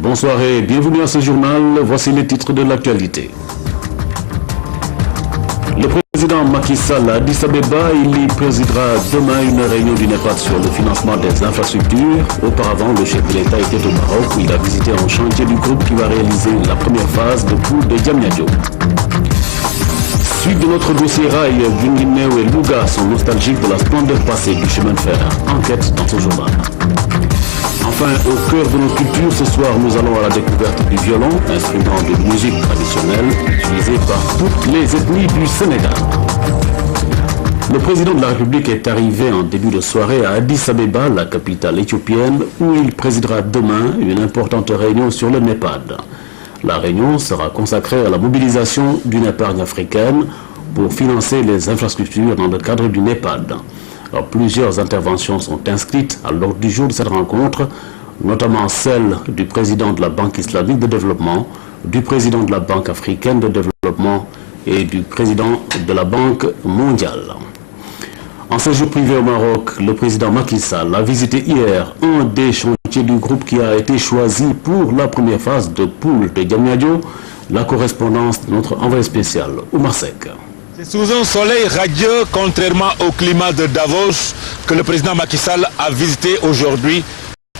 Bonsoir et bienvenue à ce journal. Voici les titres de l'actualité. Le président Macky Sall à Addis Abeba, il y présidera demain une réunion du NEPAD sur le financement des infrastructures. Auparavant, le chef de l'État était au Maroc où il a visité un chantier du groupe qui va réaliser la première phase de poule de Diamniadio. Suite de notre dossier rail, Guinguinéo et Louga sont nostalgiques de la splendeur passée du chemin de fer. Enquête dans ce journal. Enfin, au cœur de nos cultures, ce soir, nous allons à la découverte du violon, instrument de musique traditionnelle utilisé par toutes les ethnies du Sénégal. Le président de la République est arrivé en début de soirée à Addis Abeba, la capitale éthiopienne, où il présidera demain une importante réunion sur le NEPAD. La réunion sera consacrée à la mobilisation d'une épargne africaine pour financer les infrastructures dans le cadre du NEPAD. Alors, plusieurs interventions sont inscrites à l'ordre du jour de cette rencontre, notamment celle du président de la Banque islamique de développement, du président de la Banque africaine de développement et du président de la Banque mondiale. En séjour privé au Maroc, le président Macky Sall a visité hier un des chantiers du groupe qui a été choisi pour la première phase de poule de Diamniadio, la correspondance de notre envoyé spécial, Oumar Seck. C'est sous un soleil radieux, contrairement au climat de Davos, que le président Macky Sall a visité aujourd'hui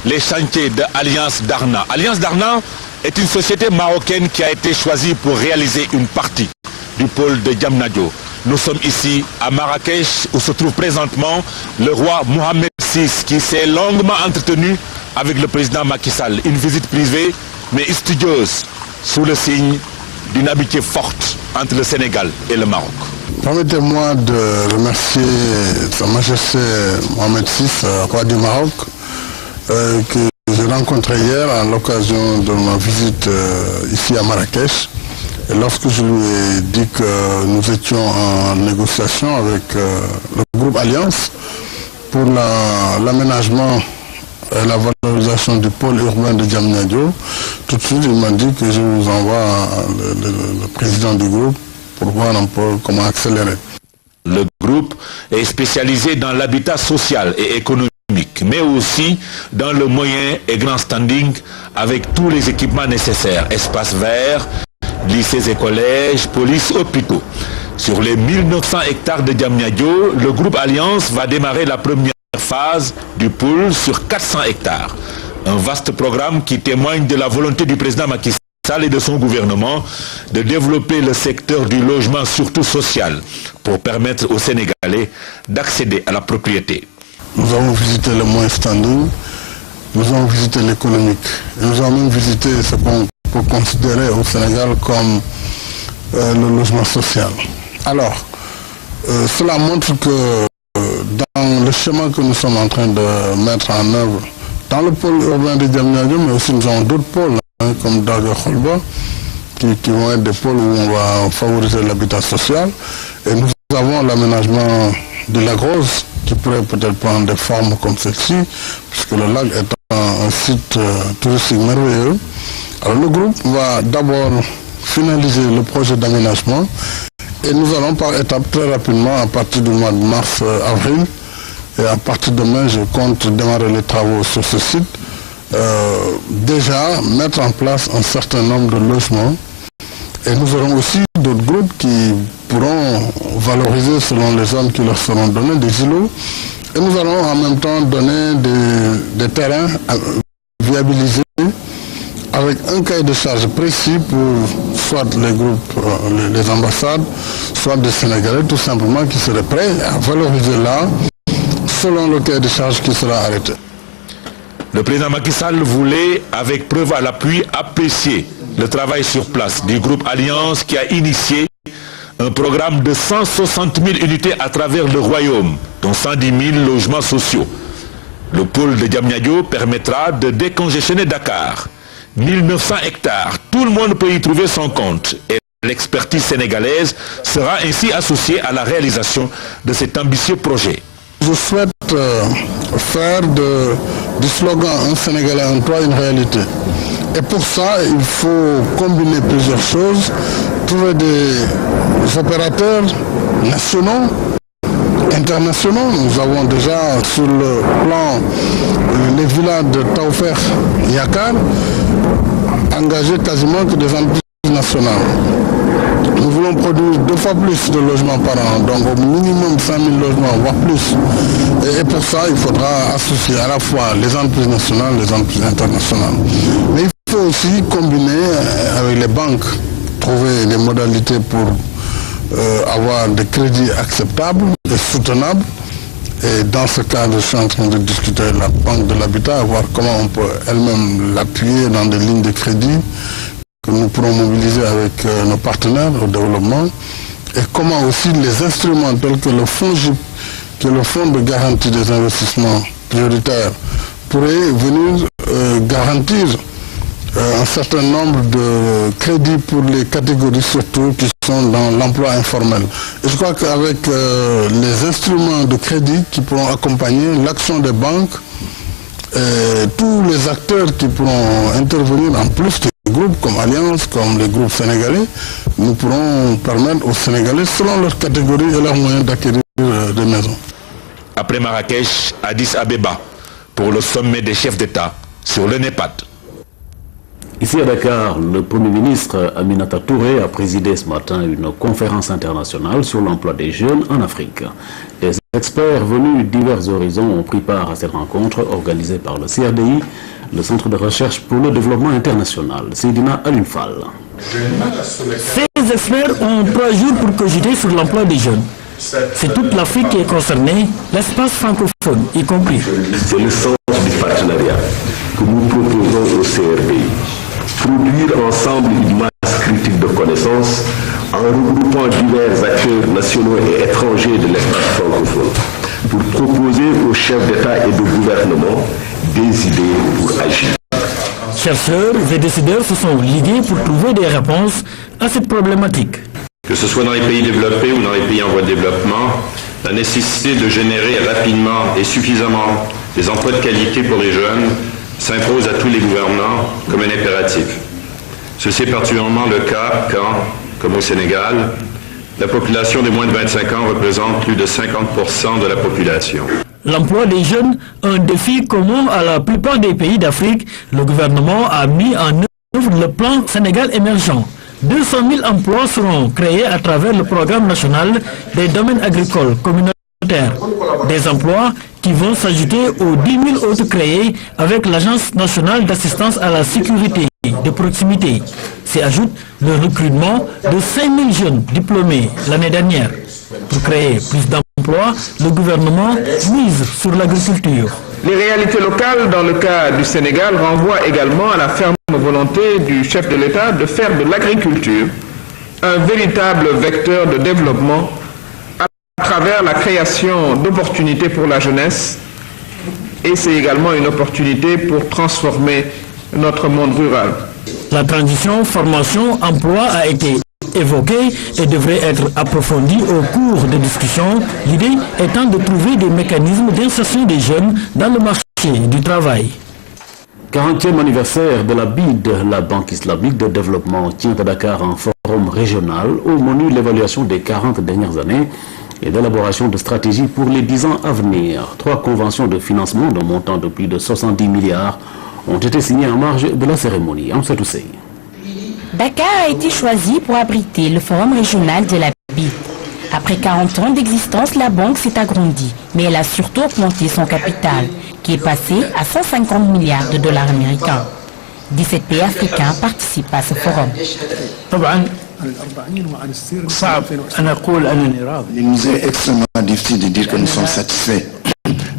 les chantiers de Alliance Darna. Alliance Darna est une société marocaine qui a été choisie pour réaliser une partie du pôle de Diamniadio. Nous sommes ici à Marrakech où se trouve présentement le roi Mohamed VI qui s'est longuement entretenu avec le président Macky Sall. Une visite privée mais studieuse sous le signe d'une amitié forte entre le Sénégal et le Maroc. Permettez-moi de remercier Sa Majesté Mohamed VI, roi du Maroc, que j'ai rencontré hier à l'occasion de ma visite ici à Marrakech. Et lorsque je lui ai dit que nous étions en négociation avec le groupe Alliance pour l'aménagement et la valorisation du pôle urbain de Diamniadio, tout de suite il m'a dit que je vous envoie le président du groupe pour voir un peu comment accélérer. Le groupe est spécialisé dans l'habitat social et économique, mais aussi dans le moyen et grand standing avec tous les équipements nécessaires, espaces verts, lycées et collèges, police, hôpitaux. Sur les 1900 hectares de Diamniadio, le groupe Alliance va démarrer la première phase du pôle sur 400 hectares. Un vaste programme qui témoigne de la volonté du président Macky Sall et de son gouvernement de développer le secteur du logement, surtout social, pour permettre aux Sénégalais d'accéder à la propriété. Nous avons visité le moyen standing, nous avons visité l'économique, nous avons même visité ce qu'on peut considérer au Sénégal comme le logement social. Alors, cela montre que dans le schéma que nous sommes en train de mettre en œuvre, dans le pôle urbain de Diamniadio, mais aussi nous avons d'autres pôles, comme Daga Kholba, qui vont être des pôles où on va favoriser l'habitat social. Et nous avons l'aménagement de la Grosse, qui pourrait peut-être prendre des formes comme celle-ci, puisque le lac est un site touristique merveilleux. Alors le groupe va d'abord finaliser le projet d'aménagement et nous allons par étapes très rapidement, à partir du mois de mars-avril, et à partir de mai, je compte démarrer les travaux sur ce site, déjà mettre en place un certain nombre de logements. Et nous aurons aussi d'autres groupes qui pourront valoriser selon les zones qui leur seront données, des îlots. Et nous allons en même temps donner des terrains viabilisés avec un cahier de charge précis pour soit les groupes, les ambassades, soit des Sénégalais tout simplement qui seraient prêts à valoriser là selon le cahier de charge qui sera arrêté. Le président Macky Sall voulait, avec preuve à l'appui, apprécier le travail sur place du groupe Alliance qui a initié un programme de 160 000 unités à travers le royaume, dont 110 000 logements sociaux. Le pôle de Diamniadio permettra de décongestionner Dakar. 1900 hectares, tout le monde peut y trouver son compte. Et l'expertise sénégalaise sera ainsi associée à la réalisation de cet ambitieux projet. Je souhaite faire du slogan « Un Sénégalais, un toit » une réalité. Et pour ça, il faut combiner plusieurs choses, trouver des opérateurs nationaux, internationaux. Nous avons déjà sur le plan les villas de Taofer Yakar engagé quasiment que des entreprises nationales. Nous voulons produire 2 fois plus de logements par an, donc au minimum 5 000 logements, voire plus. Et pour ça, il faudra associer à la fois les entreprises nationales et les entreprises internationales. Mais il faut aussi combiner avec les banques, trouver des modalités pour avoir des crédits acceptables et soutenables. Et dans ce cadre, je suis en train de discuter avec la Banque de l'Habitat, voir comment on peut elle-même l'appuyer dans des lignes de crédit que nous pourrons mobiliser avec nos partenaires au développement, et comment aussi les instruments tels que le fonds GIP, qui est le fonds de garantie des investissements prioritaires, pourraient venir garantir un certain nombre de crédits pour les catégories surtout qui sont dans l'emploi informel. Et je crois qu'avec les instruments de crédit qui pourront accompagner l'action des banques, tous les acteurs qui pourront intervenir en plus des groupes comme Alliance, comme les groupes sénégalais, nous pourrons permettre aux Sénégalais, selon leur catégorie et leurs moyens, d'acquérir des maisons. Après Marrakech, Addis Abeba, pour le sommet des chefs d'État sur le NEPAD. Ici à Dakar, le Premier ministre Aminata Touré a présidé ce matin une conférence internationale sur l'emploi des jeunes en Afrique. Des experts venus de divers horizons ont pris part à cette rencontre organisée par le CRDI, le Centre de recherche pour le développement international. Seydina Alunfal. Ces experts ont 3 jours pour cogiter sur l'emploi des jeunes. C'est toute l'Afrique qui est concernée, l'espace francophone y compris. C'est le sens du partenariat que nous proposons au CRDI. Produire ensemble une masse critique de connaissances en regroupant divers acteurs nationaux et étrangers de l'espace francophone pour proposer aux chefs d'État et de gouvernement des idées pour agir. Chercheurs et décideurs se sont ligués pour trouver des réponses à cette problématique. Que ce soit dans les pays développés ou dans les pays en voie de développement, la nécessité de générer rapidement et suffisamment des emplois de qualité pour les jeunes s'impose à tous les gouvernants comme un impératif. Ceci est particulièrement le cas quand, comme au Sénégal, la population de moins de 25 ans représente plus de 50% de la population. L'emploi des jeunes, un défi commun à la plupart des pays d'Afrique, le gouvernement a mis en œuvre le plan Sénégal émergent. 200 000 emplois seront créés à travers le programme national des domaines agricoles communautaires. Des emplois qui vont s'ajouter aux 10 000 autres créés avec l'Agence nationale d'assistance à la sécurité de proximité. S'y ajoute le recrutement de 5 000 jeunes diplômés l'année dernière. Pour créer plus d'emplois, le gouvernement mise sur l'agriculture. Les réalités locales, dans le cas du Sénégal, renvoient également à la ferme volonté du chef de l'État de faire de l'agriculture un véritable vecteur de développement à travers la création d'opportunités pour la jeunesse, et c'est également une opportunité pour transformer notre monde rural. La transition formation-emploi a été évoquée et devrait être approfondie au cours des discussions, l'idée étant de trouver des mécanismes d'insertion des jeunes dans le marché du travail. 40e anniversaire de la BID, la Banque islamique de développement, tient à Dakar un forum régional au menu de l'évaluation des 40 dernières années et d'élaboration de stratégies pour les 10 ans à venir. 3 conventions de financement d'un montant de plus de 70 milliards ont été signées en marge de la cérémonie. Amsatou Sey. Dakar a été choisi pour abriter le forum régional de la BID. Après 40 ans d'existence, la banque s'est agrandie, mais elle a surtout augmenté son capital, qui est passé à 150 milliards de dollars américains. 17 pays africains participent à ce forum. Il nous est extrêmement difficile de dire que nous sommes satisfaits,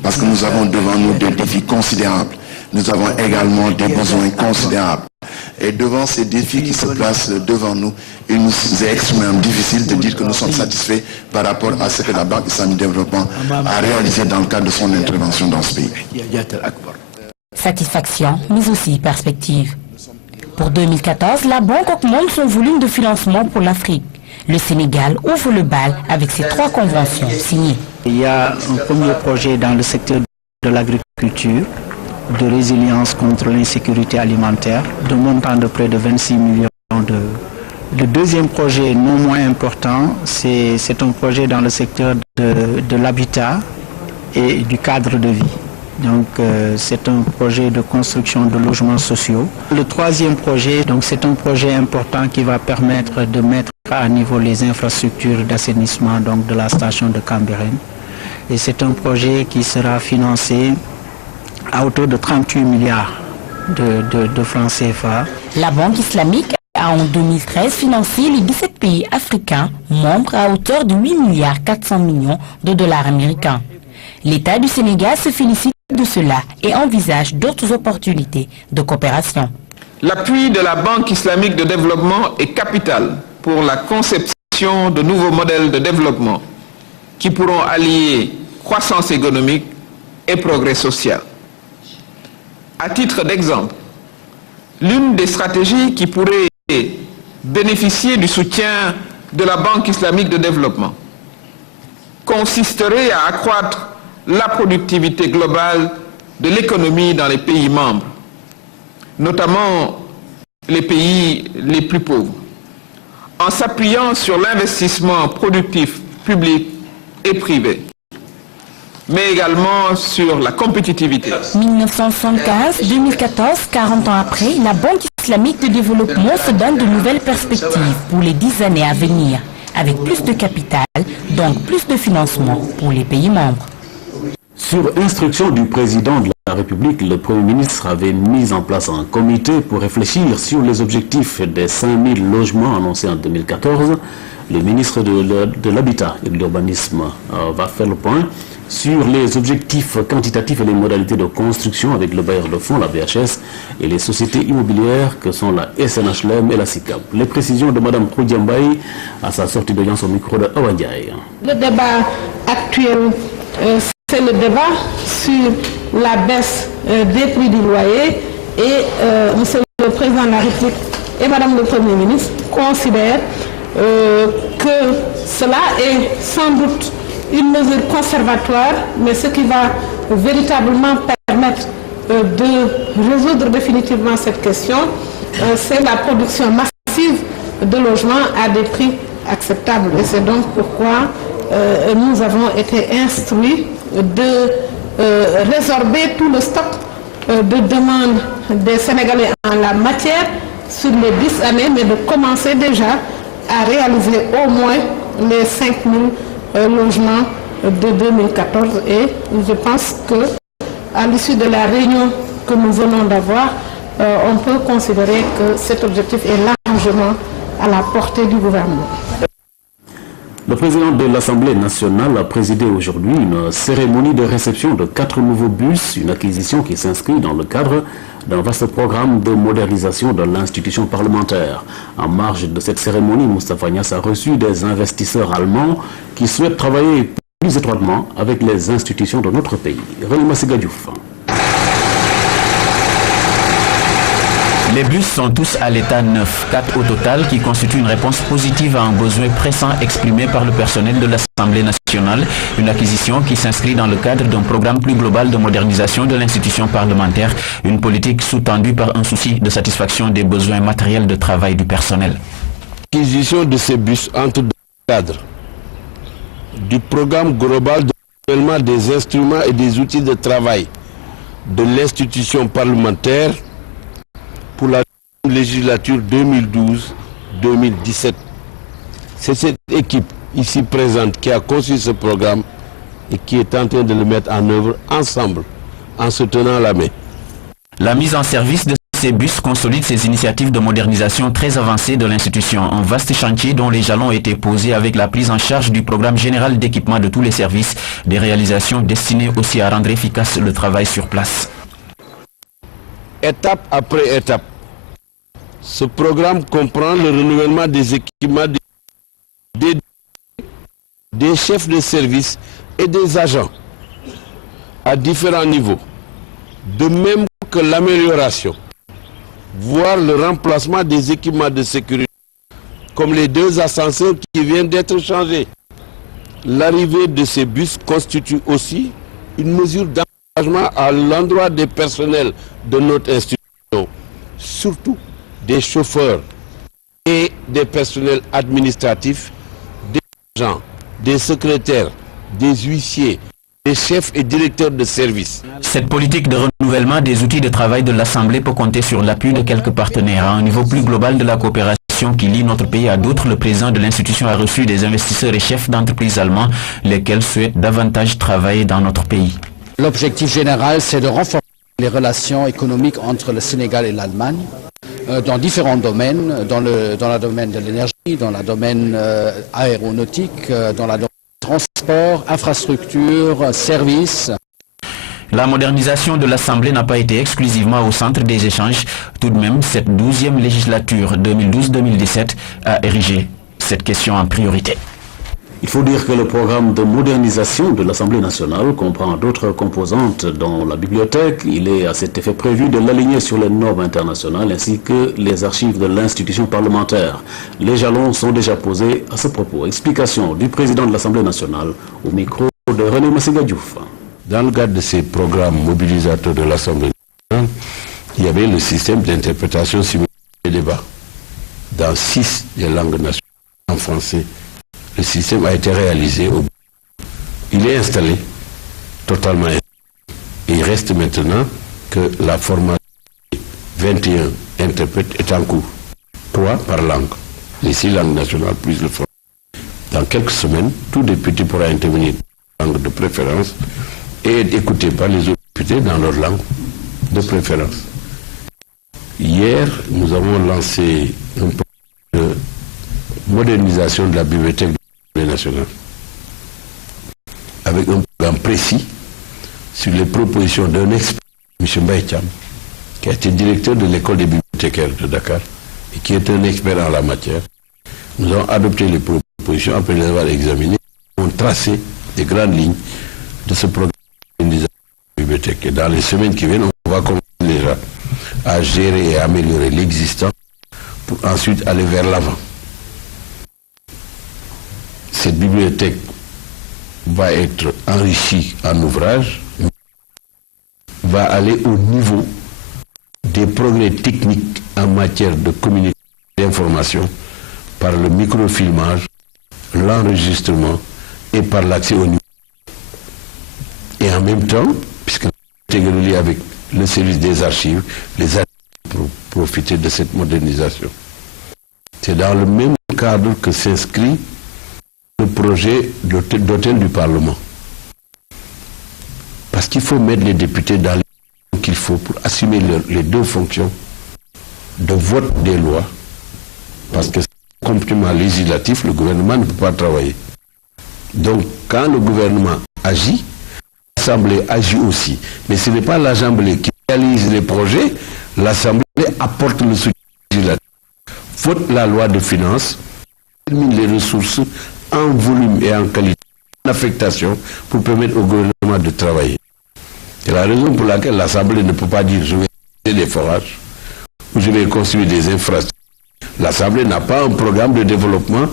parce que nous avons devant nous des défis considérables. Nous avons également des besoins considérables. Et devant ces défis qui se placent devant nous, il nous est extrêmement difficile de dire que nous sommes satisfaits par rapport à ce que la Banque islamique de développement a réalisé dans le cadre de son intervention dans ce pays. Satisfaction, mais aussi perspective. Pour 2014, la banque augmente son volume de financement pour l'Afrique. Le Sénégal ouvre le bal avec ses 3 conventions signées. Il y a un premier projet dans le secteur de l'agriculture de résilience contre l'insécurité alimentaire, de montant de près de 26 millions d'euros. Le deuxième projet non moins important, c'est un projet dans le secteur de l'habitat et du cadre de vie. Donc c'est un projet de construction de logements sociaux. Le troisième projet, c'est un projet important qui va permettre de mettre à niveau les infrastructures d'assainissement de la station de Cambérène. Et c'est un projet qui sera financé à hauteur de 38 milliards de francs CFA. La Banque islamique a en 2013 financé les 17 pays africains membres à hauteur de 8 milliards 400 millions de dollars américains. L'État du Sénégal se félicite de cela et envisage d'autres opportunités de coopération. L'appui de la Banque islamique de développement est capital pour la conception de nouveaux modèles de développement qui pourront allier croissance économique et progrès social. À titre d'exemple, l'une des stratégies qui pourrait bénéficier du soutien de la Banque islamique de développement consisterait à accroître la productivité globale de l'économie dans les pays membres, notamment les pays les plus pauvres, en s'appuyant sur l'investissement productif public et privé, mais également sur la compétitivité. 1975-2014, 40 ans après, la Banque islamique de développement se donne de nouvelles perspectives pour les 10 années à venir, avec plus de capital, donc plus de financement pour les pays membres. Sur instruction du président de la République, le Premier ministre avait mis en place un comité pour réfléchir sur les objectifs des 5000 logements annoncés en 2014. Le ministre de l'Habitat et de l'Urbanisme va faire le point sur les objectifs quantitatifs et les modalités de construction avec le bailleur de fonds, la BHS, et les sociétés immobilières que sont la SNHLM et la SICAP. Les précisions de Mme Koudiambaye à sa sortie d'audience au micro de Awandiaï. Le débat actuel, c'est le débat sur la baisse des prix du loyer et M. le Président de la République et Mme le Premier ministre considèrent que cela est sans doute une mesure conservatoire, mais ce qui va véritablement permettre de résoudre définitivement cette question, c'est la production massive de logements à des prix acceptables. Et c'est donc pourquoi nous avons été instruits de résorber tout le stock de demandes des Sénégalais en la matière sur les 10 années, mais de commencer déjà à réaliser au moins les 5000 logements de 2014. Et je pense qu'à l'issue de la réunion que nous venons d'avoir, on peut considérer que cet objectif est largement à la portée du gouvernement. Le président de l'Assemblée nationale a présidé aujourd'hui une cérémonie de réception de 4 nouveaux bus, une acquisition qui s'inscrit dans le cadre d'un vaste programme de modernisation de l'institution parlementaire. En marge de cette cérémonie, Moustapha Niasse a reçu des investisseurs allemands qui souhaitent travailler plus étroitement avec les institutions de notre pays. René Massiga Diouf. Les bus sont tous à l'état neuf, 4 au total, qui constituent une réponse positive à un besoin pressant exprimé par le personnel de l'Assemblée nationale, une acquisition qui s'inscrit dans le cadre d'un programme plus global de modernisation de l'institution parlementaire, une politique sous-tendue par un souci de satisfaction des besoins matériels de travail du personnel. L'acquisition de ces bus entre dans le cadre du programme global de développement des instruments et des outils de travail de l'institution parlementaire pour la législature 2012-2017. C'est cette équipe ici présente qui a conçu ce programme et qui est en train de le mettre en œuvre ensemble, en se tenant la main. La mise en service de ces bus consolide ces initiatives de modernisation très avancées de l'institution. Un vaste chantier dont les jalons ont été posés avec la prise en charge du programme général d'équipement de tous les services, des réalisations destinées aussi à rendre efficace le travail sur place. Étape après étape, ce programme comprend le renouvellement des équipements des chefs de service et des agents à différents niveaux, de même que l'amélioration, voire le remplacement des équipements de sécurité, comme les 2 ascenseurs qui viennent d'être changés. L'arrivée de ces bus constitue aussi une mesure à l'endroit des personnels de notre institution, surtout des chauffeurs et des personnels administratifs, des agents, des secrétaires, des huissiers, des chefs et directeurs de service. Cette politique de renouvellement des outils de travail de l'Assemblée peut compter sur l'appui de quelques partenaires. À un niveau plus global de la coopération qui lie notre pays à d'autres, le président de l'institution a reçu des investisseurs et chefs d'entreprise allemands, lesquels souhaitent davantage travailler dans notre pays. L'objectif général, c'est de renforcer les relations économiques entre le Sénégal et l'Allemagne dans différents domaines, dans le domaine de l'énergie, dans le domaine aéronautique, dans le domaine transport, infrastructure, services. La modernisation de l'Assemblée n'a pas été exclusivement au centre des échanges. Tout de même, cette 12e législature 2012-2017 a érigé cette question en priorité. Il faut dire que le programme de modernisation de l'Assemblée nationale comprend d'autres composantes dont la bibliothèque. Il est à cet effet prévu de l'aligner sur les normes internationales ainsi que les archives de l'institution parlementaire. Les jalons sont déjà posés à ce propos. Explication du président de l'Assemblée nationale au micro de René Massiga Diouf. Dans le cadre de ces programmes mobilisateurs de l'Assemblée nationale, il y avait le système d'interprétation simultanée des débats dans 6 des langues nationales en français. Le système a été réalisé. Il est installé totalement. Et il reste maintenant que la formation 21 interprètes est en cours. 3 par langue. Les 6 langues nationales plus le français. Dans quelques semaines, tout député pourra intervenir dans la langue de préférence et être écouté par les autres députés dans leur langue de préférence. Hier, nous avons lancé un projet de modernisation de la bibliothèque de l'Assemblée nationale avec un programme précis sur les propositions d'un expert, M. Mbaye Thiam, qui a été directeur de l'école des bibliothécaires de Dakar et qui est un expert en la matière. Nous avons adopté les propositions après les avoir examinées. Nous avons tracé des grandes lignes de ce programme de modernisation de la bibliothèque. Et dans les semaines qui viennent, on va commencer déjà à gérer et à améliorer l'existant pour ensuite aller vers l'avant. Cette bibliothèque va être enrichie en ouvrages, va aller au niveau des progrès techniques en matière de communication et d'information par le microfilmage, l'enregistrement et par l'accès au niveau. Et en même temps, puisque c'est relié avec le service des archives, les archives pour profiter de cette modernisation. C'est dans le même cadre que s'inscrit le projet d'hôtel du Parlement. Parce qu'il faut mettre les députés dans les fonctions qu'il faut pour assumer les 2 fonctions de vote des lois. Parce que sans complément législatif, le gouvernement ne peut pas travailler. Donc, quand le gouvernement agit, l'Assemblée agit aussi. Mais ce n'est pas l'Assemblée qui réalise les projets, l'Assemblée apporte le soutien législatif. Faute la loi de finances, termine les ressources en volume et en qualité, en affectation, pour permettre au gouvernement de travailler. C'est la raison pour laquelle l'Assemblée ne peut pas dire je vais faire des forages ou je vais construire des infrastructures. L'Assemblée n'a pas un programme de développement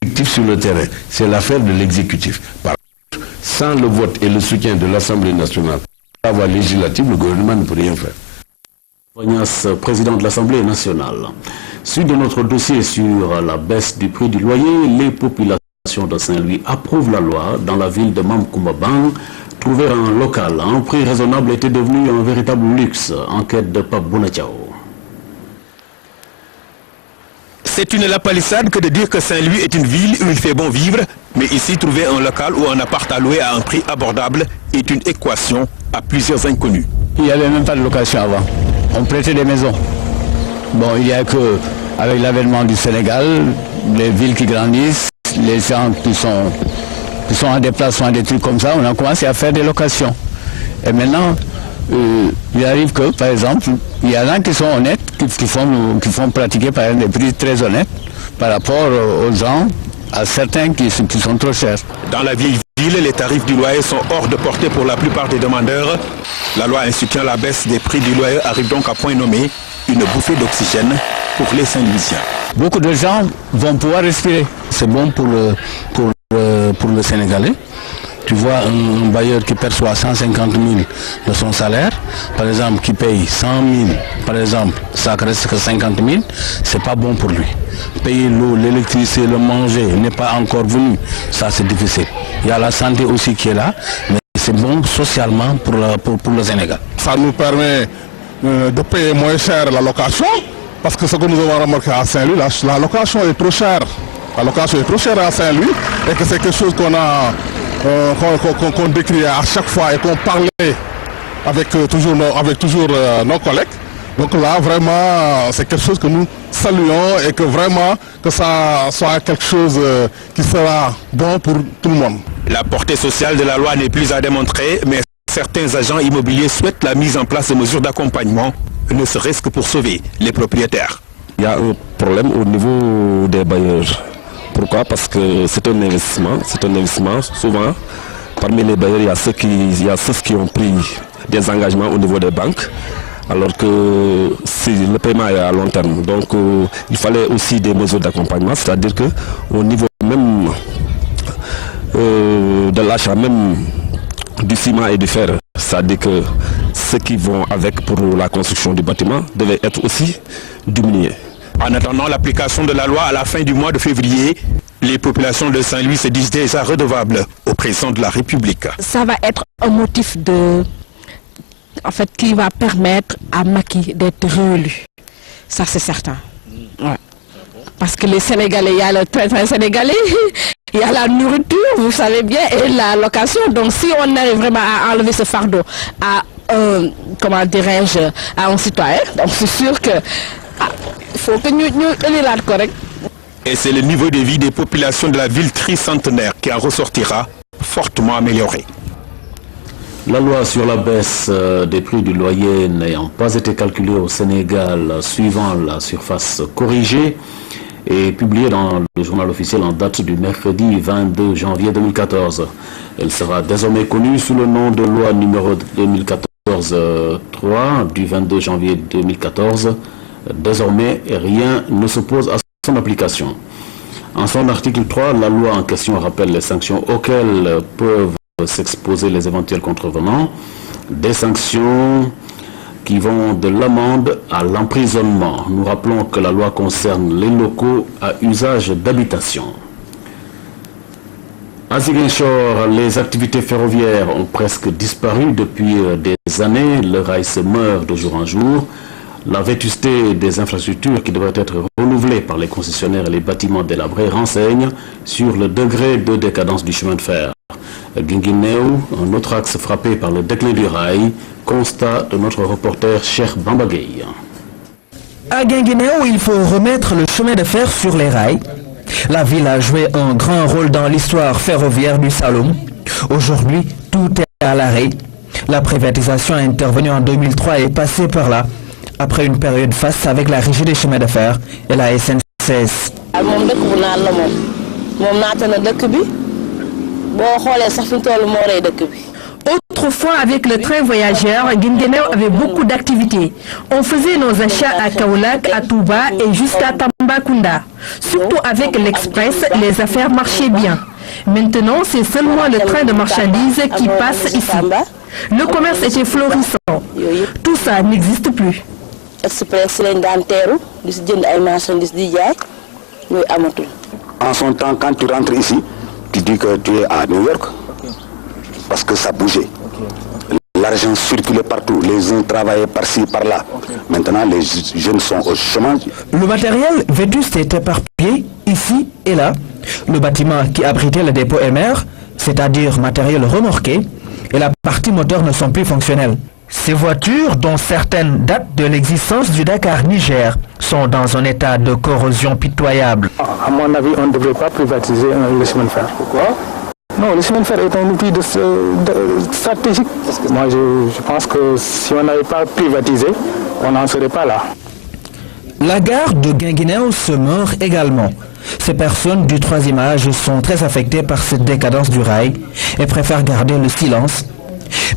effectif sur le terrain. C'est l'affaire de l'exécutif. Par contre, sans le vote et le soutien de l'Assemblée nationale, la voie législative, le gouvernement ne peut rien faire. Ignace, président de l'Assemblée nationale. Suite de notre dossier sur la baisse du prix du loyer, les populations de Saint-Louis approuvent la loi. Dans la ville de Mamkoumabang, trouver un local à un prix raisonnable était devenu un véritable luxe. Enquête de Pape Bounatiao. C'est une lapalissade que de dire que Saint-Louis est une ville où il fait bon vivre, mais ici trouver un local ou un appart à louer à un prix abordable est une équation à plusieurs inconnus. Il n'y avait même pas de location avant. On prêtait des maisons. Bon, il n'y a que, avec l'avènement du Sénégal, les villes qui grandissent, les gens qui sont en déplacement, des trucs comme ça, on a commencé à faire des locations. Et maintenant, il arrive que, par exemple, il y en a qui sont honnêtes, qui font pratiquer par exemple des prix très honnêtes par rapport aux gens, à certains qui sont trop chers. Dans la vieille ville, les tarifs du loyer sont hors de portée pour la plupart des demandeurs. La loi instituant la baisse des prix du loyer arrive donc à point nommé, une bouffée d'oxygène pour les Saint-Louisiens. Beaucoup de gens vont pouvoir respirer. C'est bon pour le Sénégalais. Tu vois un bailleur qui perçoit 150 000 de son salaire, par exemple, qui paye 100 000, par exemple, ça reste que 50 000, c'est pas bon pour lui. Payer l'eau, l'électricité, le manger n'est pas encore venu, ça c'est difficile. Il y a la santé aussi qui est là, mais c'est bon socialement pour le Sénégal. Ça nous permet de payer moins cher la location, parce que ce que nous avons remarqué à Saint-Louis, la location est trop chère. La location est trop chère à Saint-Louis et que c'est quelque chose qu'on décrit à chaque fois et qu'on parlait avec toujours nos collègues. Donc là, vraiment, c'est quelque chose que nous saluons et que vraiment, que ça soit quelque chose qui sera bon pour tout le monde. La portée sociale de la loi n'est plus à démontrer, mais certains agents immobiliers souhaitent la mise en place de mesures d'accompagnement, ne serait-ce que pour sauver les propriétaires. Il y a un problème au niveau des bailleurs. Pourquoi? Parce que c'est un investissement. Souvent, parmi les bailleurs, il y a ceux qui ont pris des engagements au niveau des banques, alors que le paiement est à long terme. Donc, il fallait aussi des mesures d'accompagnement, c'est-à-dire qu'au niveau même de l'achat même du ciment et du fer, c'est-à-dire que ceux qui vont avec pour la construction du bâtiment devaient être aussi diminués. En attendant l'application de la loi à la fin du mois de février, les populations de Saint-Louis se disent déjà redevables au président de la République. Ça va être un motif qui va permettre à Macky d'être réélu. Ça c'est certain. Ouais. Parce que les Sénégalais, il y a le train sénégalais, il y a la nourriture, vous savez bien, et la location. Donc si on arrive vraiment à enlever ce fardeau à un citoyen, donc c'est sûr que il faut que nous la correct. Et c'est le niveau de vie des populations de la ville tricentenaire qui en ressortira fortement amélioré. La loi sur la baisse des prix du loyer n'ayant pas été calculée au Sénégal suivant la surface corrigée et publiée dans le journal officiel en date du mercredi 22 janvier 2014. Elle sera désormais connue sous le nom de loi numéro 2014-3 du 22 janvier 2014. Désormais, rien ne s'oppose à son application. En son article 3, la loi en question rappelle les sanctions auxquelles peuvent s'exposer les éventuels contrevenants, des sanctions qui vont de l'amende à l'emprisonnement. Nous rappelons que la loi concerne les locaux à usage d'habitation. À Ziguinchor, les activités ferroviaires ont presque disparu depuis des années. Le rail se meurt de jour en jour. La vétusté des infrastructures qui devraient être renouvelées par les concessionnaires et les bâtiments délabrés renseigne sur le degré de décadence du chemin de fer. Guinguinéo, un autre axe frappé par le déclin du rail, constat de notre reporter Cheikh Bambagay. À Guinguinéo, il faut remettre le chemin de fer sur les rails. La ville a joué un grand rôle dans l'histoire ferroviaire du Saloum. Aujourd'hui, tout est à l'arrêt. La privatisation intervenue en 2003 est passée par là, après une période face avec la régie des chemins de fer et la SNCS. Autrefois, avec le train voyageur, Guinguinéo avait beaucoup d'activités. On faisait nos achats à Kaolack, à Touba et jusqu'à Tambacounda. Surtout avec l'Express, les affaires marchaient bien. Maintenant, c'est seulement le train de marchandises qui passe ici. Le commerce était florissant. Tout ça n'existe plus. En son temps, quand tu rentres ici, tu dis que tu es à New York, parce que ça bougeait. L'argent circulait partout, les uns travaillaient par-ci, par-là. Maintenant, les jeunes sont au chômage. Le matériel vétuste est éparpillé ici et là. Le bâtiment qui abritait le dépôt MR, c'est-à-dire matériel remorqué, et la partie moteur ne sont plus fonctionnels. Ces voitures, dont certaines datent de l'existence du Dakar-Niger, sont dans un état de corrosion pitoyable. À mon avis, on ne devrait pas privatiser le chemin de fer. Pourquoi? Non, le chemin de fer est un outil stratégique. Moi, je pense que si on n'avait pas privatisé, on n'en serait pas là. La gare de Guinguinéo se meurt également. Ces personnes du troisième âge sont très affectées par cette décadence du rail et préfèrent garder le silence.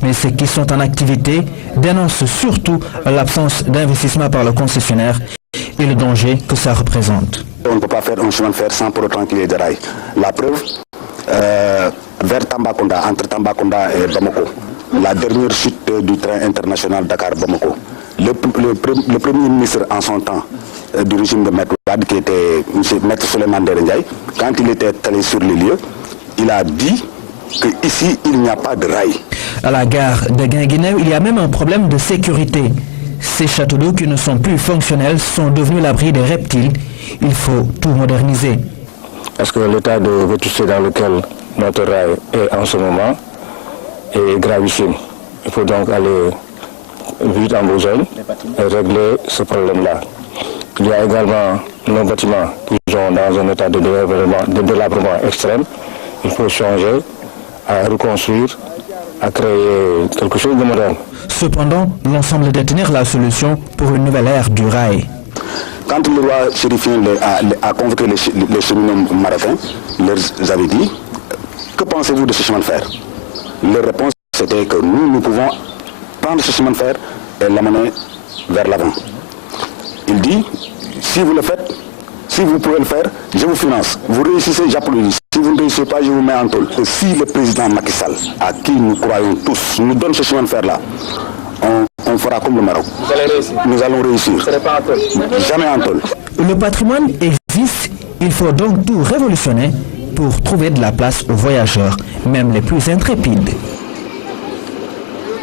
Mais ceux qui sont en activité dénoncent surtout l'absence d'investissement par le concessionnaire et le danger que ça représente. On ne peut pas faire un chemin de fer sans pour autant qu'il y ait des rails. La preuve, vers Tambacounda, entre Tambacounda et Bamako. La dernière chute du train international Dakar-Bamako. Le premier ministre en son temps du régime de Maître Wade, qui était Maître Souleymane Ndéné Ndiaye, quand il était allé sur les lieux, il a dit qu'ici, il n'y a pas de rail. À la gare de Guinguinéo, il y a même un problème de sécurité. Ces châteaux d'eau qui ne sont plus fonctionnels sont devenus l'abri des reptiles. Il faut tout moderniser. Parce que l'état de vétusté dans lequel notre rail est en ce moment est gravissime. Il faut donc aller vite en besogne et régler ce problème-là. Il y a également nos bâtiments qui sont dans un état de délabrement extrême. Il faut changer, à reconstruire, à créer quelque chose de moderne. Cependant, l'on semble détenir la solution pour une nouvelle ère du rail. Quand le roi chérifien a convoqué les cheminots marocains, il leur avait dit « Que pensez-vous de ce chemin de fer ?» Leur réponse c'était que nous pouvons prendre ce chemin de fer et l'amener vers l'avant. Il dit « Si vous le faites, si vous pouvez le faire, je vous finance. Vous réussissez, j'applaudis. Si vous ne réussissez pas, je vous mets en tôle. » Et si le président Macky Sall, à qui nous croyons tous, nous donne ce chemin de fer-là, on fera comme le Maroc. Vous allez réussir. Nous allons réussir. Vous ne serez pas en tôle. Jamais en tôle. Le patrimoine existe, il faut donc tout révolutionner pour trouver de la place aux voyageurs, même les plus intrépides.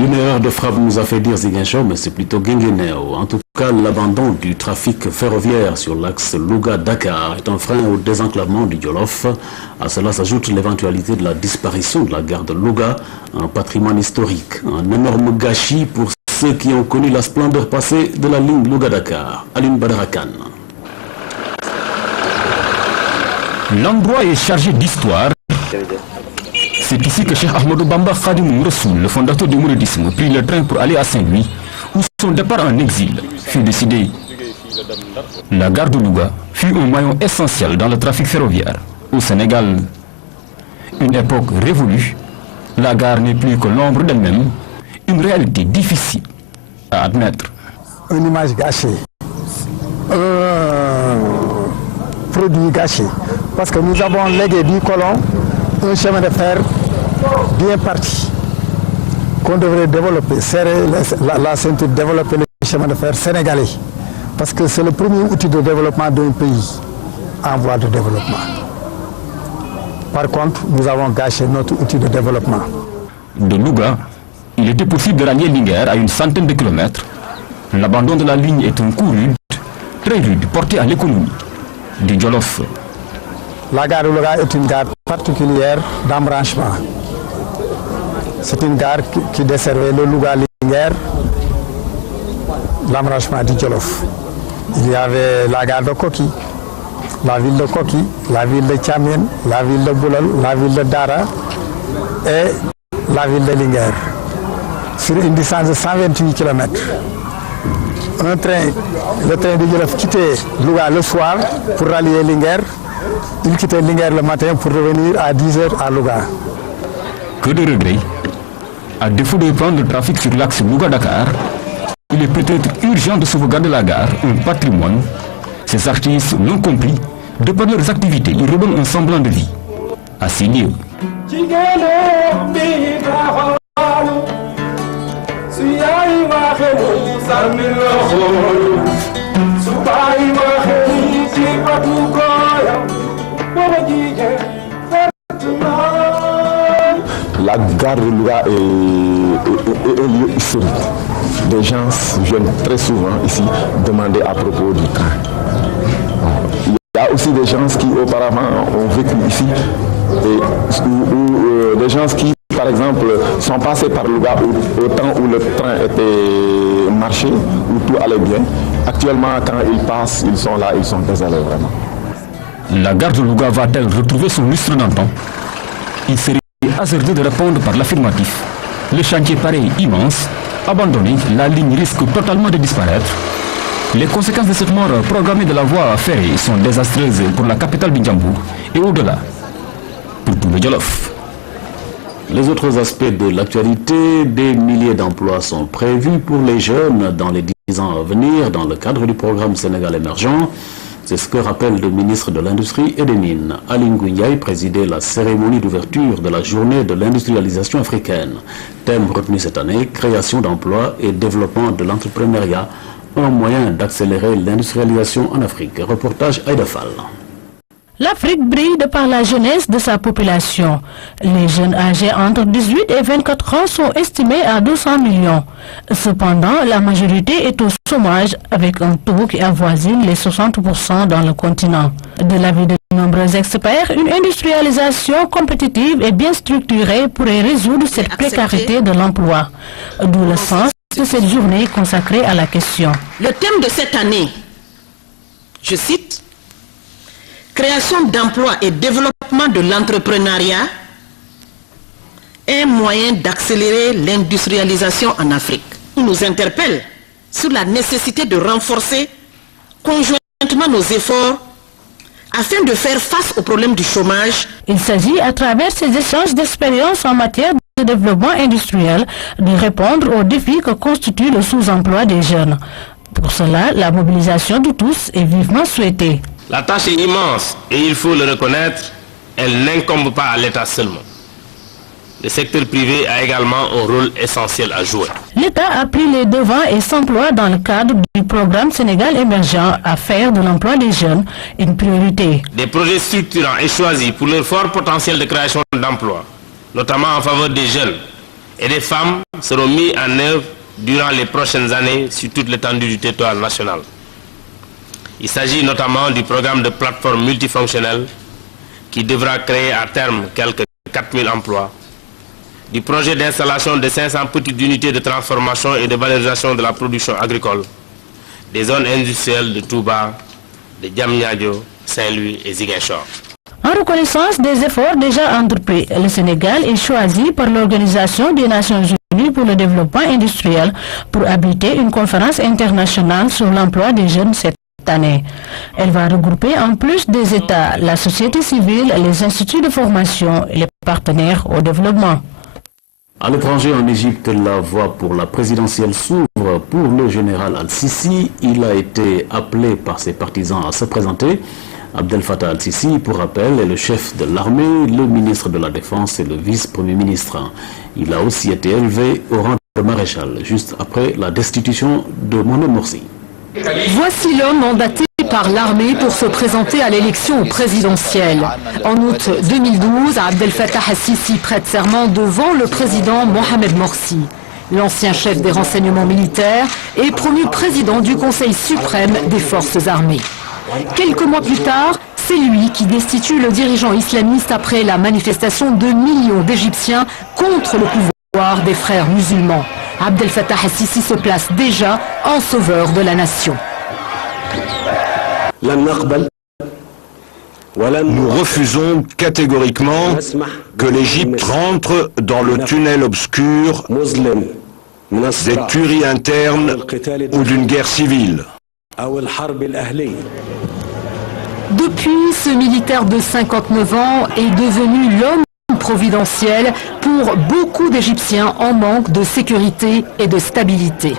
Une erreur de frappe nous a fait dire Ziguinchor, mais c'est plutôt Guinguinéo. En tout cas, l'abandon du trafic ferroviaire sur l'axe Louga-Dakar est un frein au désenclavement du Djolof. À cela s'ajoute l'éventualité de la disparition de la gare de Louga, un patrimoine historique, un énorme gâchis pour ceux qui ont connu la splendeur passée de la ligne Louga-Dakar. Aline Badarakan. L'endroit est chargé d'histoire. C'est ici que Cheikh Ahmadou Bamba Khadim Rassoul, le fondateur du mouridisme, prit le train pour aller à Saint-Louis, où son départ en exil fut décidé. La gare de Louga fut un maillon essentiel dans le trafic ferroviaire au Sénégal. Une époque révolue, la gare n'est plus que l'ombre d'elle-même, une réalité difficile à admettre. Une image gâchée, un produit gâché, parce que nous avons légué du colon un chemin de fer bien parti, qu'on devrait développer, serrer la ceinture, développer le chemin de fer sénégalais, parce que c'est le premier outil de développement d'un pays en voie de développement. Par contre, nous avons gâché notre outil de développement. De Louga, il était possible de rallier Linguère à une centaine de kilomètres. L'abandon de la ligne est un coup rude, très rude, porté à l'économie du Djolof. La gare de Louga est une gare particulière d'embranchement. C'est une gare qui desservait le Louga-Linguère, l'embranchement du Djolof. Il y avait la gare de Koki, la ville de Koki, la ville de Tchamien, la ville de Boulal, la ville de Dara et la ville de Linguère, sur une distance de 128 km. Le train de Djolof quittait Louga le soir pour rallier Linguère. Il quittait Linguère le matin pour revenir à 10h à Louga. Que de regrets. À défaut de prendre le trafic sur l'axe Louga-Dakar, il est peut-être urgent de sauvegarder la gare, un patrimoine. Ces artistes l'ont compris. De par leurs activités, ils redonnent un semblant de vie à ces lieux. La gare de Louga est un lieu historique. Des gens viennent très souvent ici demander à propos du train. Il y a aussi des gens qui auparavant ont vécu ici, ou des gens qui, par exemple, sont passés par Louga au temps où le train était marché, où tout allait bien. Actuellement, quand ils passent, ils sont là, ils sont désolés vraiment. La gare de Louga va-t-elle retrouver son lustre d'antan? Il serait hasardeux de répondre par l'affirmatif. Le chantier paraît immense, abandonné, la ligne risque totalement de disparaître. Les conséquences de cette mort programmée de la voie ferrée sont désastreuses pour la capitale Binjambour et au-delà, pour tout le Djolof. Les autres aspects de l'actualité, des milliers d'emplois sont prévus pour les jeunes dans les 10 ans à venir dans le cadre du programme Sénégal émergent. C'est ce que rappelle le ministre de l'Industrie et des Mines. Ali Ngouille présidait la cérémonie d'ouverture de la journée de l'industrialisation africaine. Thème retenu cette année, création d'emplois et développement de l'entrepreneuriat, un moyen d'accélérer l'industrialisation en Afrique. Reportage Aïda Fall. L'Afrique brille de par la jeunesse de sa population. Les jeunes âgés entre 18 et 24 ans sont estimés à 200 millions. Cependant, la majorité est au chômage avec un taux qui avoisine les 60% dans le continent. De l'avis de nombreux experts, une industrialisation compétitive et bien structurée pourrait résoudre cette précarité de l'emploi. D'où le sens de cette journée consacrée à la question. Le thème de cette année, je cite, création d'emplois et développement de l'entrepreneuriat, un moyen d'accélérer l'industrialisation en Afrique. Il nous interpelle sur la nécessité de renforcer conjointement nos efforts afin de faire face au problème du chômage. Il s'agit, à travers ces échanges d'expériences en matière de développement industriel, de répondre aux défis que constitue le sous-emploi des jeunes. Pour cela, la mobilisation de tous est vivement souhaitée. La tâche est immense et il faut le reconnaître, elle n'incombe pas à l'État seulement. Le secteur privé a également un rôle essentiel à jouer. L'État a pris les devants et s'emploie dans le cadre du programme Sénégal émergent à faire de l'emploi des jeunes une priorité. Des projets structurants et choisis pour leur fort potentiel de création d'emplois, notamment en faveur des jeunes et des femmes, seront mis en œuvre durant les prochaines années sur toute l'étendue du territoire national. Il s'agit notamment du programme de plateforme multifonctionnelle qui devra créer à terme quelques 4000 emplois, du projet d'installation de 500 petites unités de transformation et de valorisation de la production agricole, des zones industrielles de Touba, de Diamniadio, Saint-Louis et Ziguinchor. En reconnaissance des efforts déjà entrepris, le Sénégal est choisi par l'Organisation des Nations Unies pour le développement industriel pour abriter une conférence internationale sur l'emploi des jeunes cette année. Elle va regrouper en plus des États, la société civile, les instituts de formation et les partenaires au développement. À l'étranger, en Égypte, la voie pour la présidentielle s'ouvre pour le général Al-Sisi. Il a été appelé par ses partisans à se présenter. Abdel Fattah Al-Sisi, pour rappel, est le chef de l'armée, le ministre de la Défense et le vice-premier ministre. Il a aussi été élevé au rang de maréchal, juste après la destitution de Mohamed Morsi. Voici l'homme mandaté par l'armée pour se présenter à l'élection présidentielle. En août 2012, Abdel Fattah al-Sisi prête serment devant le président Mohamed Morsi. L'ancien chef des renseignements militaires est promu président du Conseil suprême des forces armées. Quelques mois plus tard, c'est lui qui destitue le dirigeant islamiste après la manifestation de millions d'Égyptiens contre le pouvoir des frères musulmans. Abdel Fattah al-Sisi se place déjà en sauveur de la nation. Nous refusons catégoriquement que l'Égypte rentre dans le tunnel obscur des tueries internes ou d'une guerre civile. Depuis, ce militaire de 59 ans est devenu l'homme providentiel pour beaucoup d'Égyptiens en manque de sécurité et de stabilité.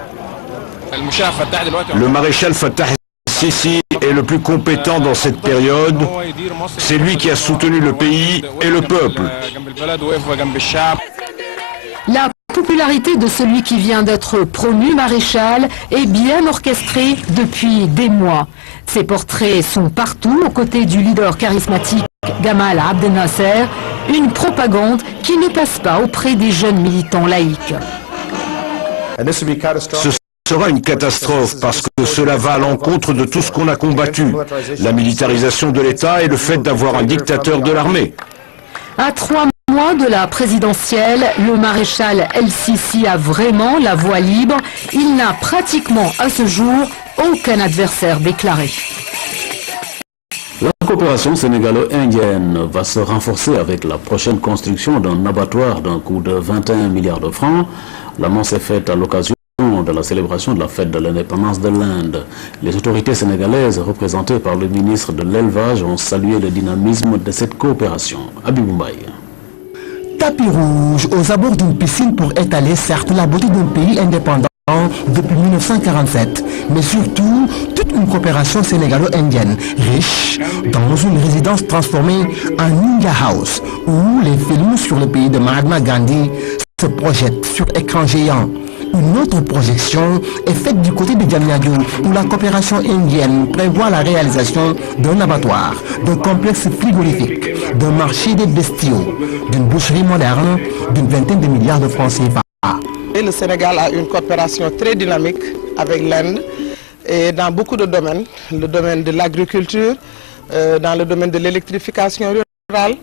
Le maréchal Fattah al-Sisi est le plus compétent dans cette période. C'est lui qui a soutenu le pays et le peuple. La popularité de celui qui vient d'être promu maréchal est bien orchestrée depuis des mois. Ses portraits sont partout aux côtés du leader charismatique Gamal Abdel Nasser, une propagande qui ne passe pas auprès des jeunes militants laïcs. Ce sera une catastrophe parce que cela va à l'encontre de tout ce qu'on a combattu, la militarisation de l'État et le fait d'avoir un dictateur de l'armée. À 3 mois de la présidentielle, le maréchal El-Sisi a vraiment la voie libre. Il n'a pratiquement à ce jour aucun adversaire déclaré. La coopération sénégalo-indienne va se renforcer avec la prochaine construction d'un abattoir d'un coût de 21 milliards de francs. L'annonce est faite à l'occasion de la célébration de la fête de l'indépendance de l'Inde. Les autorités sénégalaises, représentées par le ministre de l'Élevage, ont salué le dynamisme de cette coopération. Abibou Mbaye. Tapis rouge aux abords d'une piscine pour étaler certes la beauté d'un pays indépendant, coopération depuis 1947, mais surtout toute une coopération sénégalo-indienne, riche dans une résidence transformée en India House, où les films sur le pays de Mahatma Gandhi se projettent sur écran géant. Une autre projection est faite du côté de Diamniadio, où la coopération indienne prévoit la réalisation d'un abattoir, d'un complexe frigorifique, d'un marché des bestiaux, d'une boucherie moderne, d'une vingtaine de milliards de francs CFA. Et le Sénégal a une coopération très dynamique avec l'Inde et dans beaucoup de domaines, le domaine de l'agriculture, dans le domaine de l'électrification rurale,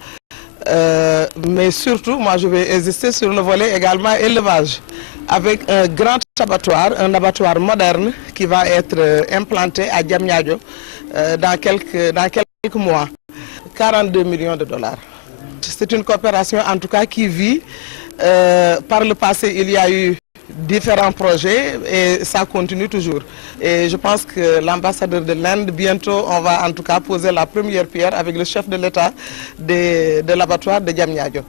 mais surtout, moi je vais insister sur le volet également élevage, avec un grand abattoir, un abattoir moderne qui va être implanté à Diamniadio dans quelques mois. 42 millions de dollars. C'est une coopération en tout cas qui vit. Par le passé, il y a eu différents projets et ça continue toujours. Et je pense que l'ambassadeur de l'Inde, bientôt, on va en tout cas poser la première pierre avec le chef de l'État de l'abattoir de Diamniadio.